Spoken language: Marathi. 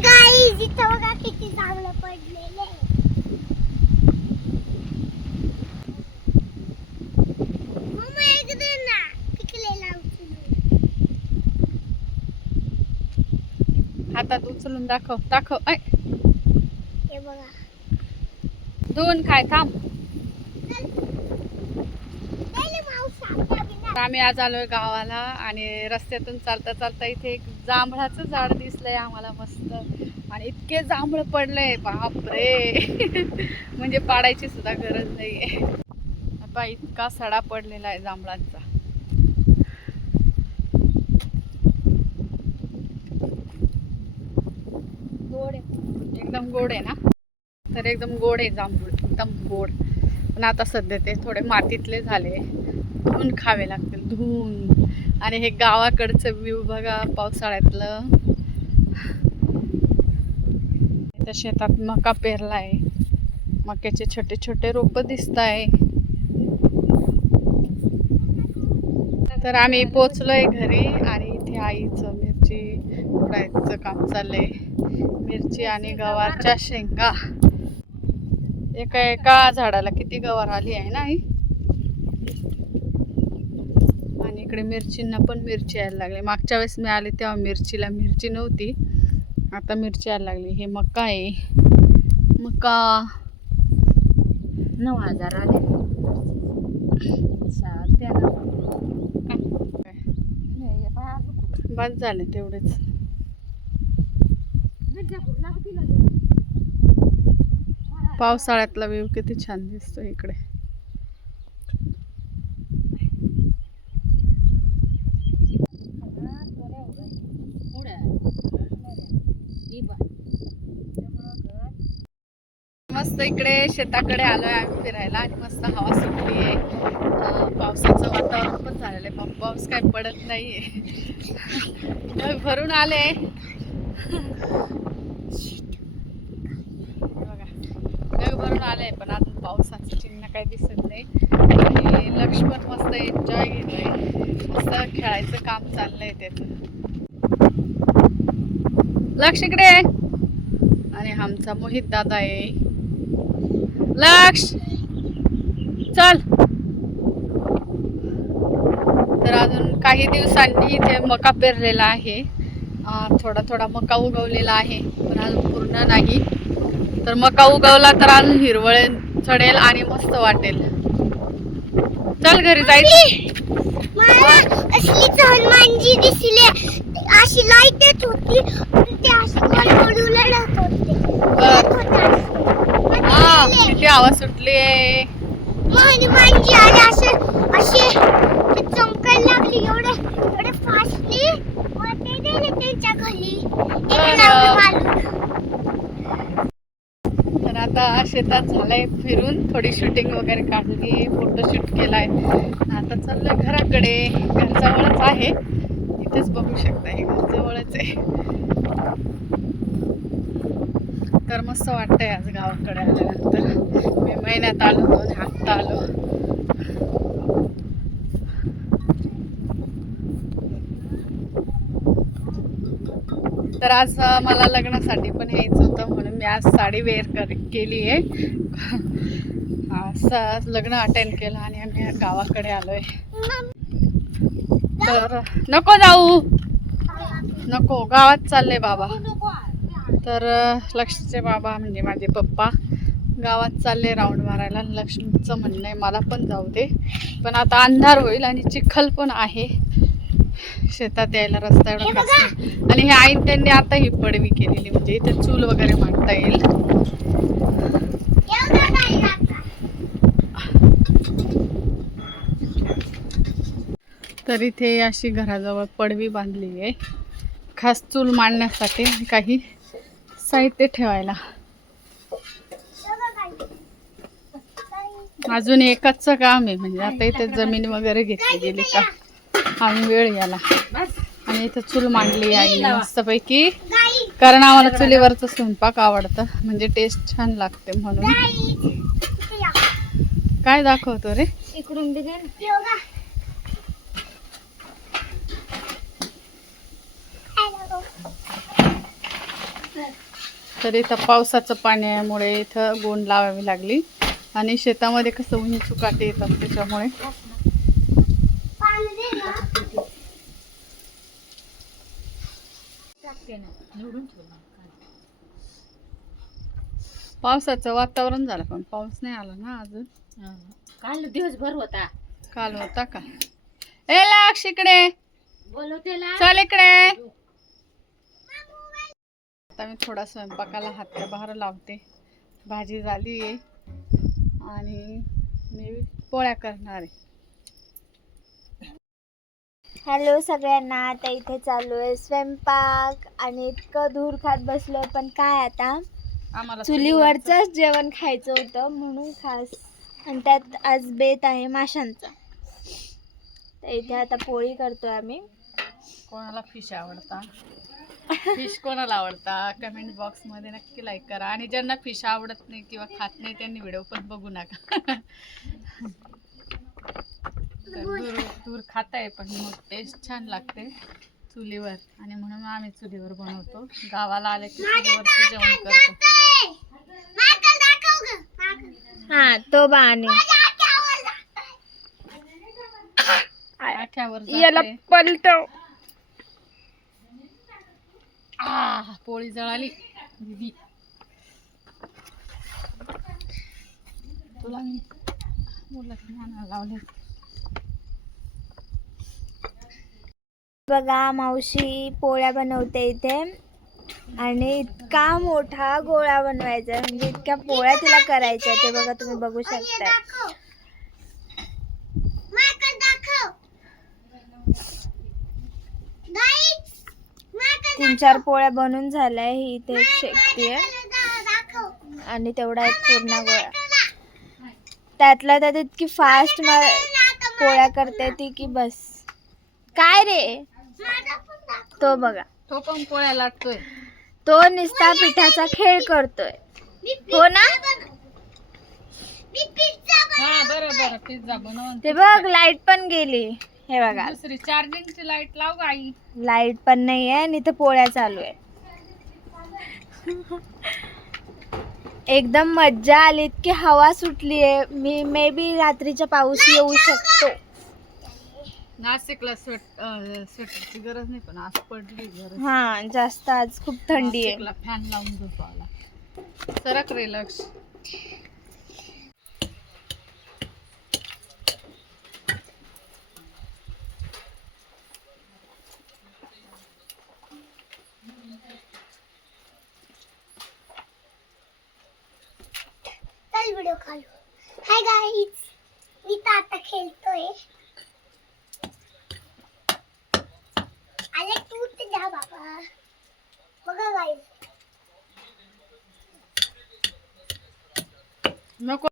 गाईज इथं बघा किती चांगलं पडलेलं मम्मा एक दे ना. हातात उचलून दाखव दाखव. ऐ. हे बघा. दोन काय थांब. पहिले तर आम्ही आज आलोय गावाला आणि रस्त्यातून चालता चालता इथे एक जांभळाचं झाड दिसलंय आम्हाला मस्त. आणि इतके जांभळ पडलंय बापरे. म्हणजे पाडायची सुद्धा गरज नाहीये. आता इतका सडा पडलेला आहे जांभळांचा. गोड आहे. एकदम गोड आहे ना? तर एकदम गोड आहे जांभूळ एकदम गोड. पण आता सध्या ते थोडे मातीतले झाले. धुवून खावे लागतील धुवून. आणि हे गावाकडचं व्ह्यू बघा पावसाळ्यातलं. त्या शेतात मका पेरलाय. मक्याचे छोटे छोटे रोप दिसत आहे तर आम्ही पोचलोय घरी आणि इथे आईचं मिरची उडायचं काम चाललंय. मिरची आणि गवारच्या शेंगा. एका एका झाडाला किती गवार आली आहे ना आई? आणि इकडे मिरचींना पण मिरची यायला लागली. मागच्या वेळेस मी आले तेव्हा मिरचीला मिरची नव्हती. आता मिरची यायला लागली. हे मका आहे. मका. नऊ हजार आले. चालते ना. नाही, बस झाले तेवढेच. पावसाळ्यातला व्यू किती छान दिसतो इकडे हा, थोड्या उभ्या. उड्या. ही बघ. त्यामुळं घर मस्त इकडे शेताकडे आलोय आम्ही फिरायला आणि मस्त हवा सुटली आहे. पावसाचं वातावरण पण झालेलं आहे. पण पाऊस काय पडत नाही आहे भरून आले. बघा. भरून आले पण अजून पावसाचं चिन्ह काही दिसत नाही. आणि लक्ष पण मस्त एन्जॉय घेतोय. मस्त खेळायचं काम चाललंय त्याचं. लक्ष इकडे. आहे. आणि आमचा मोहित दादा आहे. लक्ष. चल. तर अजून काही दिवसांनी इथे मका पेरलेला आहे. थोडा थोडा मका उगवलेला आहे पण अजून पूर्ण नाही. तर मका उगवला तर अजून हिरवळ चढेल आणि मस्त वाटेल. चल घरी जायचं अशी लाइट येत होती ते अशी गोल गोल उलटत होते. उलट. किती आवाज सुटली हनुमानजी आले असे असे चमकायला लागली एवढे एवढे फास्टली ते गेले त्यांच्या घरी. तर आता शेतात झालंय फिरून. थोडी शूटिंग वगैरे काढली फोटोशूट केलाय. आता चाललोय घराकडे. घरजवळच आहे. इथेच बघू शकता हे घरजवळच आहे तर मस्त वाटतंय आज गावाकडे आल्यानंतर. मी महिन्यात आलो दोन आत्ता आलो. तर आज मला लग्नासाठी पण यायचं होतं म्हणून मी आज साडी वेअर कर केली आहे आज लग्न अटेंड केलं आणि आम्ही गावाकडे आलोय. तर नको जाऊ. नको गावात चालले बाबा. तर लक्ष्मीचे बाबा म्हणजे माझे पप्पा गावात चालले राऊंड मारायला. आणि लक्ष्मीचं म्हणणं आहे मला पण जाऊ दे. पण आता अंधार होईल आणि चिखल पण आहे. शेतात यायला रस्ता एवढा. आणि हे आईन त्यांनी आता ही पडवी केलेली म्हणजे इथे चूल वगैरे मांडता येईल? तर इथे अशी घराजवळ पडवी बांधलेली आहे. खास चूल मांडण्यासाठी काही साहित्य ठेवायला. अजून एकाच काम आहे म्हणजे आता इथे जमीन वगैरे घेतली गेली का? आम्ही वेळ याला आणि इथं चूल मांडली आई मस्तपैकी. कारण आम्हाला चुलीवरचं स्वयंपाक आवडतं म्हणजे टेस्ट छान लागते म्हणून. काय दाखवतो रे? इकडून बी दे ना. योगा. हॅलो. तर इथं पावसाचं पाण्यामुळे इथं गोंड लावावी लागली. आणि शेतामध्ये कसं उन्ही चुकाटे येतात त्याच्यामुळे. पावसाचं वातावरण झालं पण पाऊस नाही आला ना अजून. काल दिवसभर होता. काल होता का? ए लाक्ष इकडे बोलव त्याला. चल इकडे. मी थोडा स्वयंपाकाला हातभार लावते. भाजी झाली आहे. आणि मी पोळ्या करणार आहे. हॅलो सगळ्यांना आता इथे चालू आहे स्वयंपाक आणि इतकं दूर खात बसलो पण काय आता? आम्हाला चुलीवरचंच जेवण खायचं होतं म्हणून खास. आणि त्यात आज बेत आहे माशांचा. तर इथे आता पोळी करतोय आम्ही. कोणाला फिश आवडता? फिश कोणाला आवडता? कमेंट बॉक्समध्ये नक्की लाईक करा. आणि ज्यांना फिश आवडत नाही किंवा खात नाही त्यांनी व्हिडिओ पण बघू नका. दूर दूर खाताय पण मग टेस्ट छान लागते चुलीवर. आणि म्हणून आम्ही चुलीवर बनवतो. गावाला आले की चुलीवरती जेवण करतो. हा तो बाणी आठ्यावर याला. पलटव. आ, पोळी जळाली. दीदी तुला मी मुलं लावले. बघा मावशी पोळ्या बनवते इथे. आणि इतका मोठा गोळा बनवायचा म्हणजे इतक्या पोळ्या तिला करायच्या ते बघा तुम्ही बघू शकता तीन चार पोळ्या बनून झाल्या ही इथे एक शेकती. आहे आणि तेवढा एक पूर्ण गोळा. त्यातल्या त्यात इतकी फास्ट पोळ्या करते ती की बस. काय रे? तो बघा. तो पण पोळ्या लाटतोय. तो निस्ता पिठाचा खेळ करतोय. हो ना? हा ते बघ लाइट पण गेली. हे बघा. दुसरी चार्जिंगची लाइट लाव आई. लाइट पण नाही आहे आणि इथं पोळ्या चालू आहे एकदम मज्जा आली इतकी हवा सुटली आहे मी मे बी रात्रीचा पाऊस येऊ शकतो. नाशिकला स्वेट स्वेटरची गरज नाही पण आज पडली गरज. हा जास्त आज खूप थंडी आहे. फॅन लावून झोपावला. सरक रे लक्ष. हॅलो. हाय गाईज मी तर आता खेळतोय. आले तू ते जा बाबा. बघा गाईज नको.